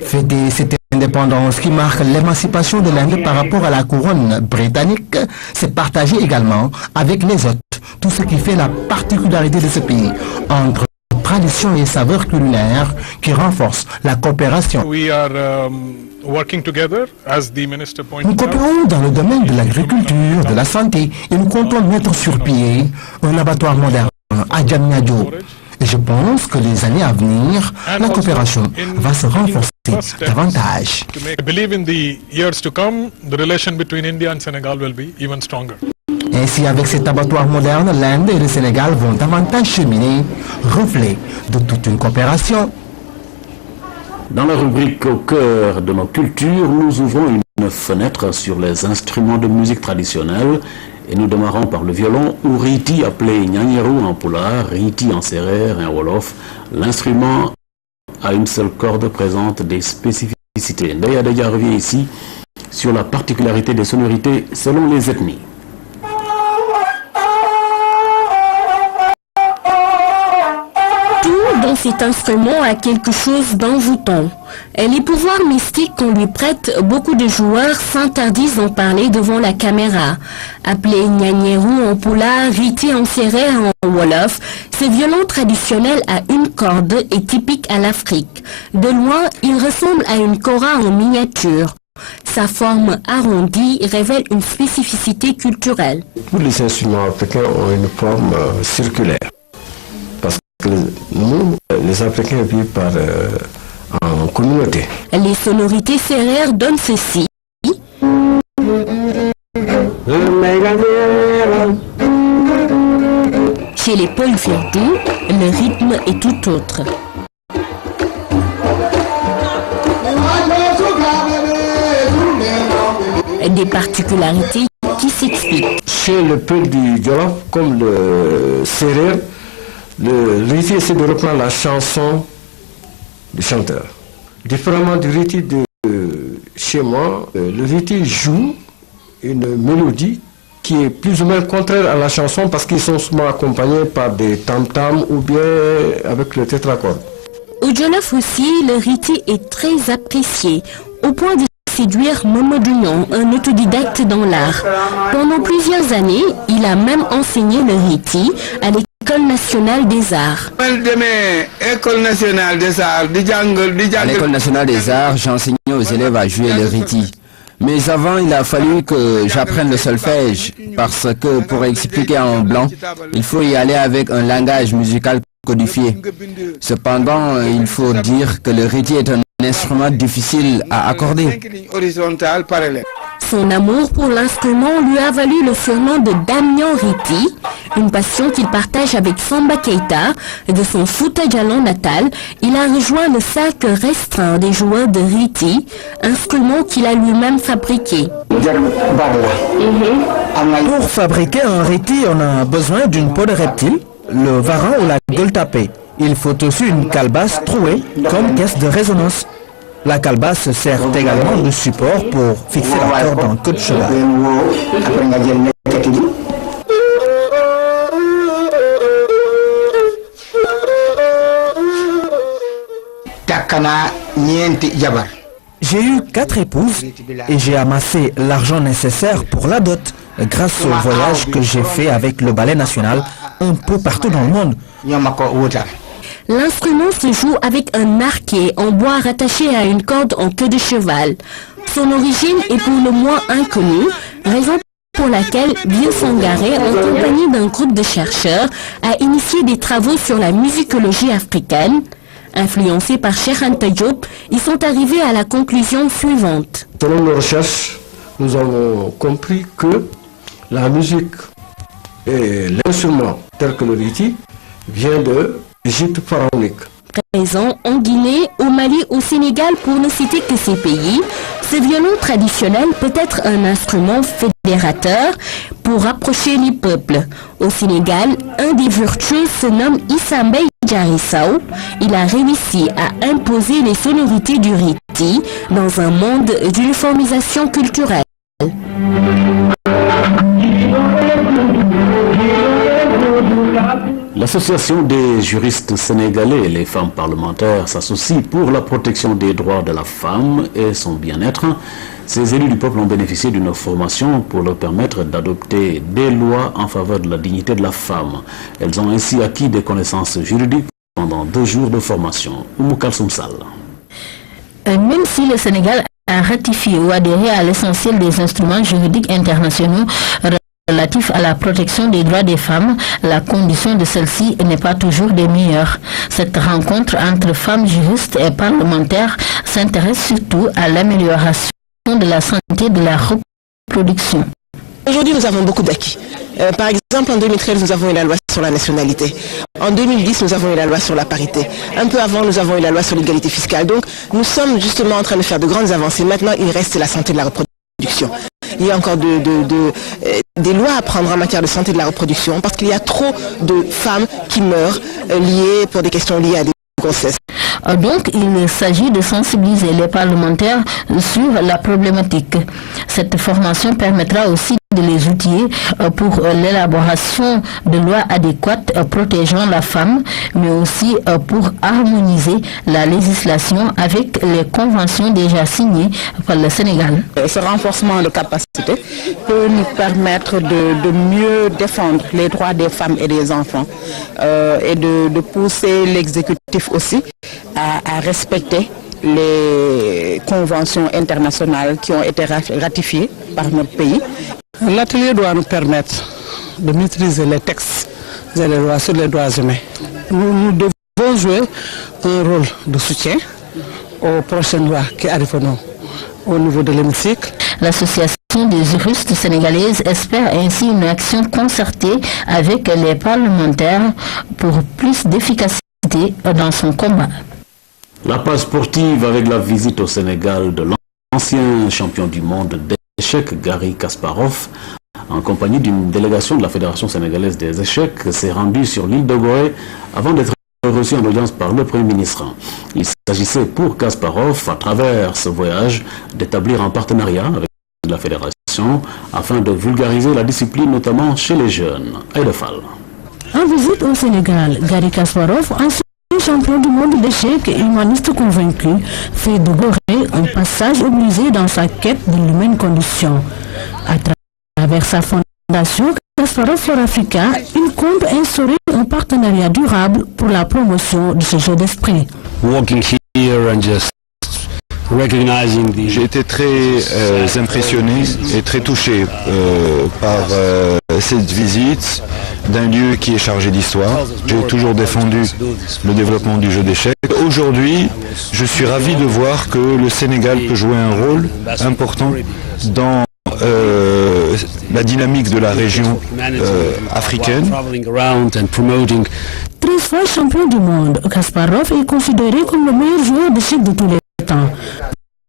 Fêter cette indépendance qui marque l'émancipation de l'Inde par rapport à la couronne britannique, c'est partager également avec les autres tout ce qui fait la particularité de ce pays, entre tradition et saveurs culinaires qui renforcent la coopération. Nous coopérons dans le domaine de l'agriculture, de la santé et nous comptons mettre sur pied un abattoir moderne à Diamniadio. Et je pense que les années à venir, la coopération va se renforcer davantage. Ainsi, avec cet abattoir moderne, l'Inde et le Sénégal vont davantage cheminer, reflet de toute une coopération. Dans la rubrique Au cœur de nos cultures, nous ouvrons une fenêtre sur les instruments de musique traditionnelle et nous démarrons par le violon ou riti appelé Nyanyero en pulaar, riti en sérère et en wolof. L'instrument à une seule corde présente des spécificités. Ndaya Deja revient ici sur la particularité des sonorités selon les ethnies. Dans cet instrument a quelque chose d'envoûtant. Et les pouvoirs mystiques qu'on lui prête, beaucoup de joueurs s'interdisent d'en parler devant la caméra. Appelé Nyanyero en pulaar, riti en sérère en wolof, ce violon traditionnel à une corde est typique à l'Afrique. De loin, il ressemble à une kora en miniature. Sa forme arrondie révèle une spécificité culturelle. Tous les instruments africains ont une forme circulaire. Nous, les Africains vivent en communauté. Les sonorités sérères donnent ceci. Chez les Paul Verdou, le rythme est tout autre. Des particularités qui s'expliquent. Chez le Peul du Jolof, comme le sérère, le riti essaie de reprendre la chanson du chanteur. Différemment du riti de chez moi, le riti joue une mélodie qui est plus ou moins contraire à la chanson parce qu'ils sont souvent accompagnés par des tam-tams ou bien avec le tétracorde. Au Jolof aussi, le riti est très apprécié, au point de séduire Mamadou Niang, un autodidacte dans l'art. Pendant plusieurs années, il a même enseigné le riti à l'École nationale des arts. À l'École nationale des arts, j'enseignais aux élèves à jouer le riti. Mais avant, il a fallu que j'apprenne le solfège, parce que pour expliquer en blanc, il faut y aller avec un langage musical codifié. Cependant, il faut dire que le riti est un instrument difficile à accorder. Son amour pour l'instrument lui a valu le surnom de Damian Riti, une passion qu'il partage avec Samba Keita. De son Fouta Djallon natal, il a rejoint le cercle restreint des joueurs de Riti, instrument qu'il a lui-même fabriqué. Pour fabriquer un Riti, on a besoin d'une peau de reptile, le varan ou la gueule tapée. Il faut aussi une calebasse trouée comme caisse de résonance. La calebasse sert également de support pour fixer la corde en queue de cheval. J'ai eu 4 épouses et j'ai amassé l'argent nécessaire pour la dot grâce au voyage que j'ai fait avec le ballet national un peu partout dans le monde. L'instrument se joue avec un arquet en bois rattaché à une corde en queue de cheval. Son origine est pour le moins inconnue, raison pour laquelle Vieux Sangaré, en compagnie d'un groupe de chercheurs, a initié des travaux sur la musicologie africaine. Influencés par Cheikh Anta Diop, ils sont arrivés à la conclusion suivante. Selon nos recherches, nous avons compris que la musique et l'instrument tel que le riti vient de l'Égypte pharaonique. Présent en Guinée, au Mali, au Sénégal, pour ne citer que ces pays, ce violon traditionnel peut être un instrument fédérateur pour rapprocher les peuples. Au Sénégal, un des virtueux se nomme Issa Mbaye Diarissao. Il a réussi à imposer les sonorités du riti dans un monde d'uniformisation culturelle. L'Association des juristes sénégalais et les femmes parlementaires s'associent pour la protection des droits de la femme et son bien-être. Ces élus du peuple ont bénéficié d'une formation pour leur permettre d'adopter des lois en faveur de la dignité de la femme. Elles ont ainsi acquis des connaissances juridiques pendant 2 jours de formation. Oumou Kalsoum Sall. Même si le Sénégal a ratifié ou adhéré à l'essentiel des instruments juridiques internationaux relatif à la protection des droits des femmes, la condition de celle-ci n'est pas toujours des meilleures. Cette rencontre entre femmes juristes et parlementaires s'intéresse surtout à l'amélioration de la santé de la reproduction. Aujourd'hui, nous avons beaucoup d'acquis. Par exemple, en 2013, nous avons eu la loi sur la nationalité. En 2010, nous avons eu la loi sur la parité. Un peu avant, nous avons eu la loi sur l'égalité fiscale. Donc, nous sommes justement en train de faire de grandes avancées. Maintenant, il reste la santé de la reproduction. Il y a encore des lois à prendre en matière de santé de la reproduction parce qu'il y a trop de femmes qui meurent liées pour des questions liées à des grossesses. Donc, il s'agit de sensibiliser les parlementaires sur la problématique. Cette formation permettra aussi de les outiller pour l'élaboration de lois adéquates protégeant la femme, mais aussi pour harmoniser la législation avec les conventions déjà signées par le Sénégal. Ce renforcement de capacité peut nous permettre de mieux défendre les droits des femmes et des enfants et de pousser l'exécutif aussi à respecter les conventions internationales qui ont été ratifiées par notre pays. L'atelier doit nous permettre de maîtriser les textes et les lois sur les droits humains. Nous devons jouer un rôle de soutien aux prochaines lois qui arriveront au niveau de l'hémicycle. L'association des juristes sénégalaises espère ainsi une action concertée avec les parlementaires pour plus d'efficacité dans son combat. La page sportive avec la visite au Sénégal de l'ancien champion du monde d'échecs, Garry Kasparov, en compagnie d'une délégation de la Fédération sénégalaise des échecs, s'est rendue sur l'île de Gorée avant d'être reçu en audience par le Premier ministre. Il s'agissait pour Kasparov, à travers ce voyage, d'établir un partenariat avec la Fédération afin de vulgariser la discipline, notamment chez les jeunes. Aïdefal. En visite au Sénégal, Garry Kasparov, ancien champion du monde d'échecs et humaniste convaincu, fait de Gorée un passage obligé dans sa quête de l'humaine condition. À travers sa fondation, Kasparov for Africa, il compte instaurer un partenariat durable pour la promotion de ce jeu d'esprit. J'ai été très impressionné et très touché par cette visite d'un lieu qui est chargé d'histoire. J'ai toujours défendu le développement du jeu d'échecs. Aujourd'hui, je suis ravi de voir que le Sénégal peut jouer un rôle important dans la dynamique de la région africaine. 13 fois champion du monde, Kasparov est considéré comme le meilleur joueur d'échecs de tous les temps.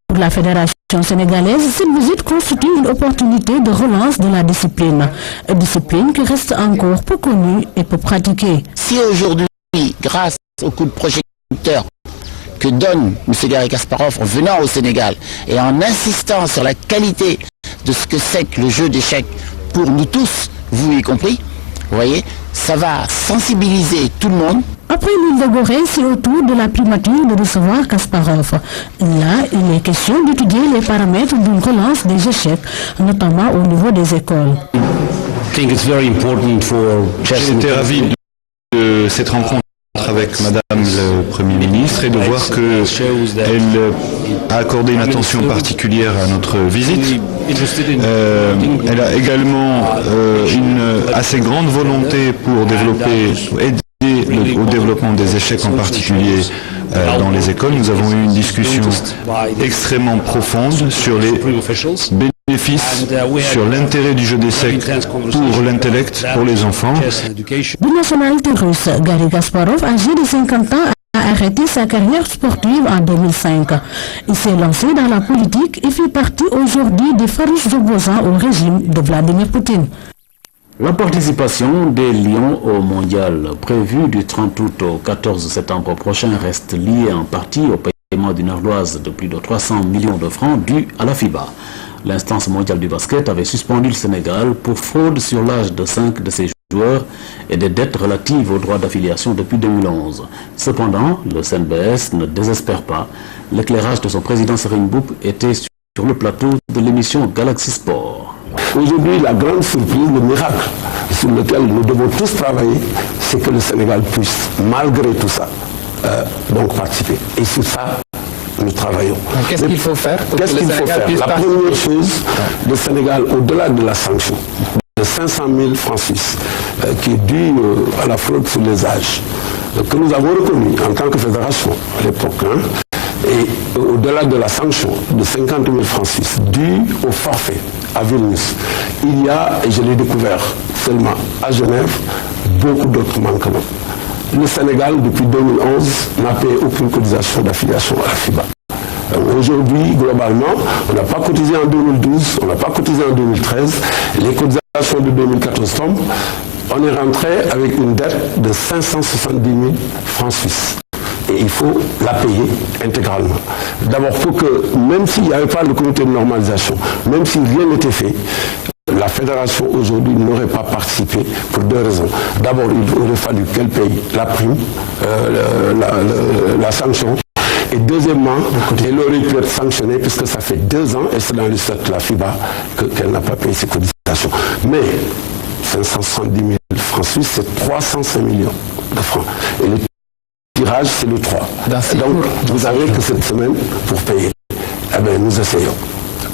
Pour la Fédération sénégalaise, cette visite constitue une opportunité de relance de la discipline. Une discipline qui reste encore peu connue et peu pratiquée. Si aujourd'hui, grâce au coup de projecteur que donne M. Garry Kasparov en venant au Sénégal et en insistant sur la qualité de ce que c'est que le jeu d'échecs pour nous tous, vous y compris, Vous voyez, ça va sensibiliser tout le monde. Après l'île de Gorée, c'est au tour de la primature de recevoir Kasparov. Là, il est question d'étudier les paramètres d'une relance des échecs, notamment au niveau des écoles. J'ai été ravi de cette rencontre avec Madame le Premier ministre et de voir qu'elle a accordé une attention particulière à notre visite. Elle a également une assez grande volonté pour aider au développement des échecs en particulier dans les écoles. Nous avons eu une discussion extrêmement profonde sur les bénéfices, sur l'intérêt du jeu d'échecs pour l'intellect, pour les enfants. De nationalité russe, Garry Kasparov, âgé de 50 ans, a arrêté sa carrière sportive en 2005. Il s'est lancé dans la politique et fait partie aujourd'hui des farouches opposants au régime de Vladimir Poutine. La participation des Lions au mondial prévu du 30 août au 14 septembre prochain reste liée en partie au paiement d'une ardoise de plus de 300 millions de francs due à la FIBA. L'instance mondiale du basket avait suspendu le Sénégal pour fraude sur l'âge de 5 de ses joueurs et des dettes relatives aux droits d'affiliation depuis 2011. Cependant, le CNBS ne désespère pas. L'éclairage de son président Serigne Mboup était sur le plateau de l'émission Galaxy Sport. Aujourd'hui, la grande surprise, le miracle sur lequel nous devons tous travailler, c'est que le Sénégal puisse, malgré tout ça, donc participer. Et sur ça, nous travaillons. Qu'est-ce qu'il faut faire pour Qu'est-ce qu'il faut faire? La première chose, le Sénégal, au-delà de la sanction de 500 000 francs suisses, qui est due à la fraude sur les âges, que nous avons reconnu en tant que fédération à l'époque, et au-delà de la sanction de 50 000 francs suisses due au forfait à Vilnius, il y a, et je l'ai découvert seulement à Genève, beaucoup d'autres manquements. Le Sénégal, depuis 2011, n'a payé aucune cotisation d'affiliation à la FIBA. Aujourd'hui, globalement, on n'a pas cotisé en 2012, on n'a pas cotisé en 2013. Les cotisations de 2014 tombent. On est rentré avec une dette de 570 000 francs suisses. Et il faut la payer intégralement. D'abord, pour que, même s'il n'y avait pas le comité de normalisation, même si rien n'était fait, la fédération aujourd'hui n'aurait pas participé pour deux raisons. D'abord, il aurait fallu qu'elle paye la prime, la sanction. Et deuxièmement, elle aurait pu être sanctionnée puisque ça fait 2 ans, et c'est dans l'histoire de la FIBA, qu'elle n'a pas payé ses cotisations. Mais 570 000 francs suisses, c'est 305 millions de francs. Et le tirage, c'est le 3. Donc, vous avez que cette semaine pour payer. Eh bien, nous essayons,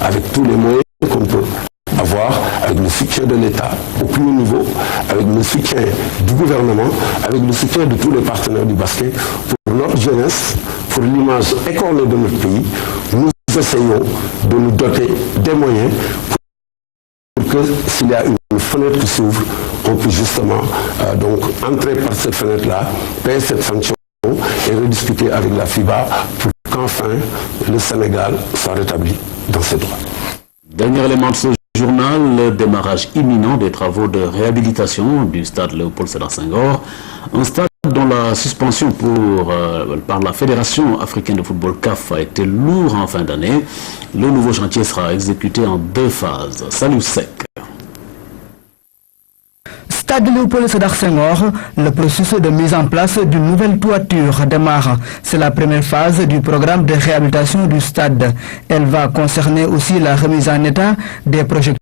avec tous les moyens qu'on peut avoir, avec le soutien de l'État au plus haut niveau, avec le soutien du gouvernement, avec le soutien de tous les partenaires du basket, pour notre jeunesse, pour l'image écornée de notre pays, nous essayons de nous doter des moyens pour que s'il y a une fenêtre qui s'ouvre, on puisse justement donc entrer par cette fenêtre-là, payer cette sanction et rediscuter avec la FIBA pour qu'enfin le Sénégal soit rétabli dans ses droits. Dernier élément de ce journal, le démarrage imminent des travaux de réhabilitation du stade Léopold Sédar Senghor, un stade dont la suspension par la Fédération africaine de football CAF a été lourde en fin d'année. Le nouveau chantier sera exécuté en 2 phases. Salut Sec. Stade Léopold Sédar Senghor, le processus de mise en place d'une nouvelle toiture démarre. C'est la première phase du programme de réhabilitation du stade. Elle va concerner aussi la remise en état des projecteurs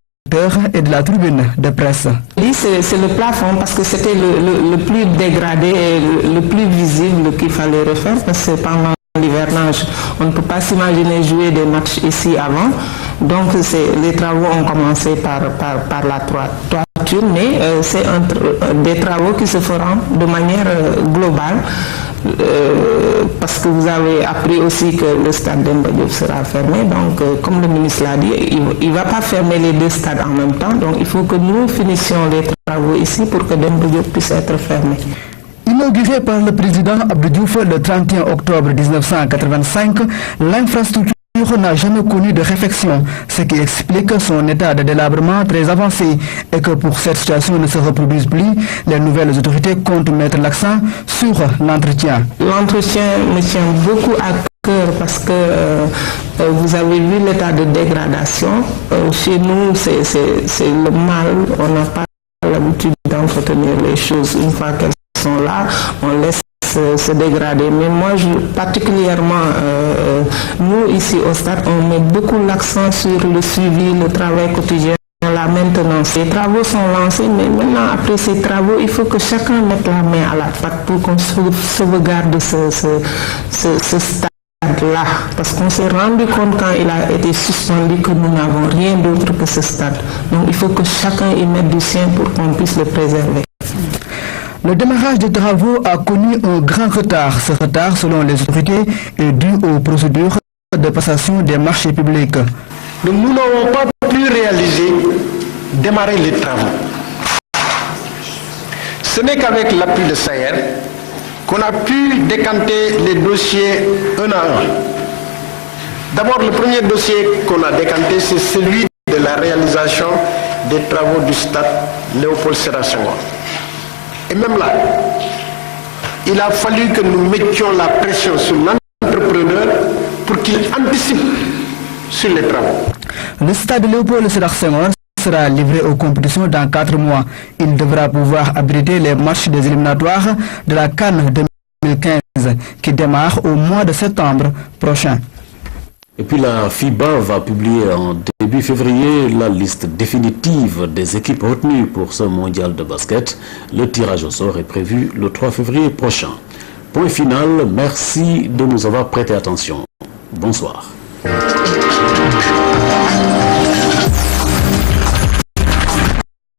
et de la tribune de presse. C'est le plafond parce que c'était le plus dégradé et le plus visible qu'il fallait refaire parce que pendant l'hivernage, on ne peut pas s'imaginer jouer des matchs ici avant. Donc les travaux ont commencé par la toiture, mais c'est des travaux qui se feront de manière globale. Parce que vous avez appris aussi que le stade Demba Diop sera fermé. Donc, comme le ministre l'a dit, il ne va pas fermer les 2 stades en même temps. Donc, il faut que nous finissions les travaux ici pour que Demba Diop puisse être fermé. Inauguré par le président Abdou Diouf le 31 octobre 1985, l'infrastructure n'a jamais connu de réfection, ce qui explique son état de délabrement très avancé et que pour cette situation ne se reproduise plus, les nouvelles autorités comptent mettre l'accent sur l'entretien. L'entretien me tient beaucoup à cœur parce que vous avez vu l'état de dégradation. Chez nous, c'est le mal, on n'a pas l'habitude d'entretenir entretenir les choses. Une fois qu'elles sont là, on laisse se dégrader. Mais moi, particulièrement, nous ici au stade, on met beaucoup l'accent sur le suivi, le travail quotidien, la maintenance. Les travaux sont lancés, mais maintenant, après ces travaux, il faut que chacun mette la main à la pâte pour qu'on sauvegarde ce stade-là. Parce qu'on s'est rendu compte quand il a été suspendu que nous n'avons rien d'autre que ce stade. Donc il faut que chacun y mette du sien pour qu'on puisse le préserver. Le démarrage des travaux a connu un grand retard. Ce retard, selon les autorités, est dû aux procédures de passation des marchés publics. Donc nous n'avons pas pu démarrer les travaux. Ce n'est qu'avec l'appui de Saher qu'on a pu décanter les dossiers un à un. D'abord, le premier dossier qu'on a décanté, c'est celui de la réalisation des travaux du stade Léopold Sédar Senghor. Et même là, il a fallu que nous mettions la pression sur l'entrepreneur pour qu'il anticipe sur les travaux. Le stade Léopold Sédar Senghor sera livré aux compétitions dans 4 mois. Il devra pouvoir abriter les matchs des éliminatoires de la CAN 2015 qui démarre au mois de septembre prochain. Et puis la FIBA va publier en début février la liste définitive des équipes retenues pour ce mondial de basket. Le tirage au sort est prévu le 3 février prochain. Point final, merci de nous avoir prêté attention. Bonsoir.